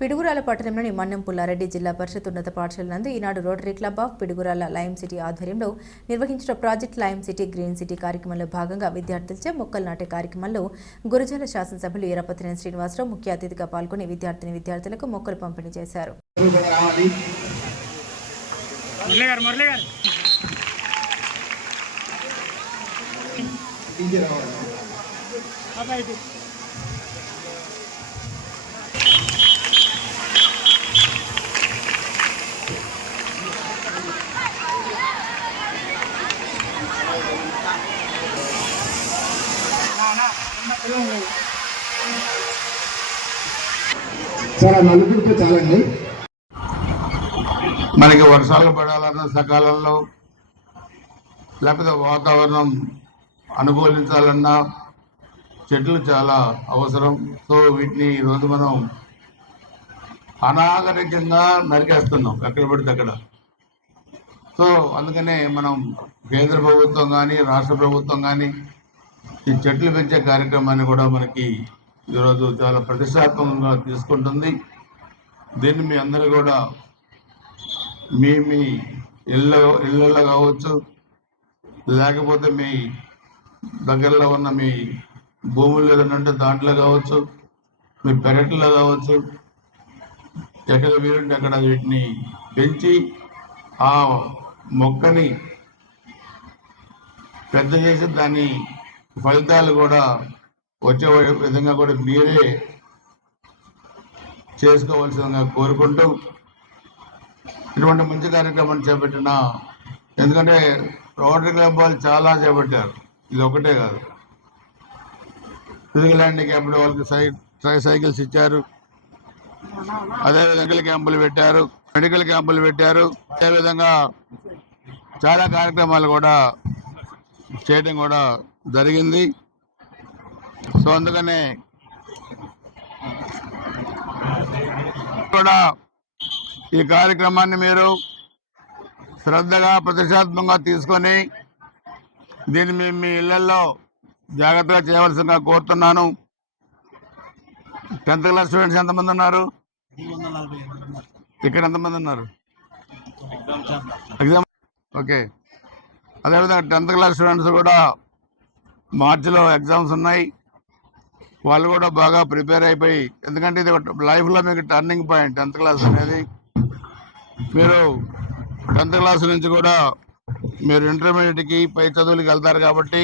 పిడుగురాల పట్టణంలోని మన్నం పుల్లారెడ్డి జిల్లా పరిషత్ ఉన్నత పాఠశాల నందు ఈనాడు rotary club of Piduguralla lime city ఆధ్వర్యంలో నిర్వహించిన project lime city green city కార్యక్రమంలో భాగంగా విద్యార్థులచే మొక్కలు నాటే కార్యక్రమంలో గురజాల శాసనసభ్యులు ఈరపతినేని శ్రీనివాసరావు ముఖ్య అతిథిగా పాల్గొని విద్యార్థులకు మొక్కలు పంపిణీ చేశారు. నలుగురితో చాలండి. మనకి వర్షాలు పడాలన్న సకాలంలో లేకపోతే వాతావరణం అనుకూలించాలన్నా చెట్లు చాలా అవసరం. సో వీటిని ఈరోజు మనం అనాగరికంగా నరికేస్తున్నాం ఎక్కడ పడితే అక్కడ. సో అందుకనే మనం కేంద్ర ప్రభుత్వం కానీ రాష్ట్ర ప్రభుత్వం కానీ ఈ చెట్లు పెంచే కార్యక్రమాన్ని కూడా మనకి ఈరోజు చాలా ప్రతిష్టాత్మకంగా తీసుకుంటుంది. దీన్ని మీ అందరూ కూడా మీ ఇళ్ళల్లో కావచ్చు, లేకపోతే మీ దగ్గరలో ఉన్న మీ భూములు ఏదైనా దాంట్లో కావచ్చు, మీ పెరట్లో కావచ్చు, ఎక్కడ వీలుంటే అక్కడ వీటిని పెంచి ఆ మొక్కని పెద్ద చేసి దాని ఫలితాలు కూడా వచ్చే విధంగా కూడా మీరే చేసుకోవాల్సిందిగా కోరుకుంటూ ఇటువంటి మంచి కార్యక్రమాన్ని చేపట్టిన, ఎందుకంటే రోటరీ క్లబ్ వాళ్ళు చాలా చేపట్టారు, ఇది ఒకటే కాదు. ఫిజికల్ హ్యాండిక్యాప్డ్ వాళ్ళకి సైకిల్స్ ఇచ్చారు, అదేవిధంగా క్యాంపులు పెట్టారు, మెడికల్ క్యాంపులు పెట్టారు, అదేవిధంగా చాలా కార్యక్రమాలు కూడా చేయడం కూడా జరిగింది. సో అందుకనే కూడా ఈ కార్యక్రమాన్ని మీరు శ్రద్ధగా ప్రతిష్టాత్మకంగా తీసుకొని దీన్ని మీ ఇళ్లలో జాగ్రత్తగా చేయవలసిందిగా కోరుతున్నాను. 10th క్లాస్ స్టూడెంట్స్ ఎంతమంది ఉన్నారు? ఇక్కడ ఎంతమంది ఉన్నారు? Exam okay. అదేవిధంగా 10th క్లాస్ స్టూడెంట్స్ కూడా మార్చిలో ఎగ్జామ్స్ ఉన్నాయి. వాళ్ళు కూడా బాగా ప్రిపేర్ అయిపోయి, ఎందుకంటే ఇది లైఫ్లో మీకు టర్నింగ్ పాయింట్ 10th క్లాస్ అనేది. మీరు 10th క్లాస్ నుంచి కూడా మీరు ఇంటర్మీడియట్కి పై చదువులకి వెళ్తారు కాబట్టి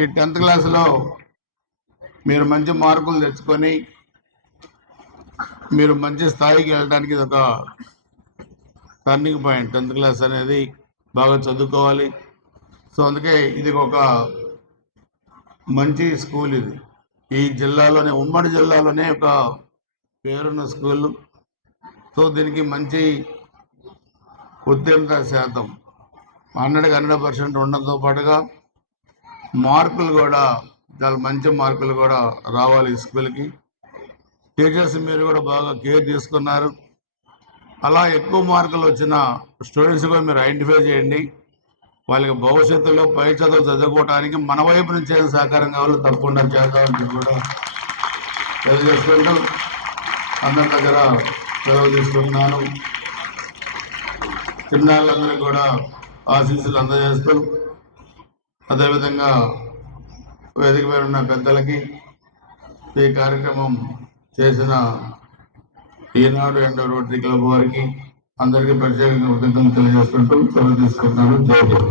ఈ 10th క్లాస్లో మీరు మంచి మార్కులు తెచ్చుకొని మీరు మంచి స్థాయికి వెళ్ళడానికి ఇది ఒక టర్నింగ్ పాయింట్. 10th క్లాస్ అనేది బాగా చదువుకోవాలి. సో అందుకే ఇది ఒక మంచి స్కూల్. ఇది ఈ జిల్లాలోనే, ఉమ్మడి జిల్లాలోనే ఒక పేరున్న స్కూల్. సో దీనికి మంచి ఉత్తీర్ణత శాతం 100% ఉండడంతో పాటుగా మార్కులు కూడా చాలా మంచి మార్కులు కూడా రావాలి ఈ స్కూల్కి. టీచర్స్ మీరు కూడా బాగా కేర్ తీసుకున్నారు. అలా ఎక్కువ మార్కులు వచ్చిన స్టూడెంట్స్ కూడా మీరు ఐడెంటిఫై చేయండి. వాళ్ళకి భవిష్యత్తులో పై చదువు చదువుకోవడానికి మన వైపు నుంచి ఏం సహకారం కావాలో తప్పకుండా చేద్దామని కూడా తెలియజేసుకుంటూ అందరి దగ్గర సెలవు తీసుకుంటున్నాను. చిన్నాళ్ళందరూ కూడా ఆశీస్సులు అందజేస్తూ, అదేవిధంగా వేదిక మీద ఉన్న పెద్దలకి, ఈ కార్యక్రమం చేసిన ఈనాడు అండ్ రోటరీ క్లబ్ వారికి అందరికీ ప్రత్యేకంగా కృతజ్ఞతలు తెలియజేసుకుంటూ సెలవు తీసుకుంటున్నాను. జై హింద్.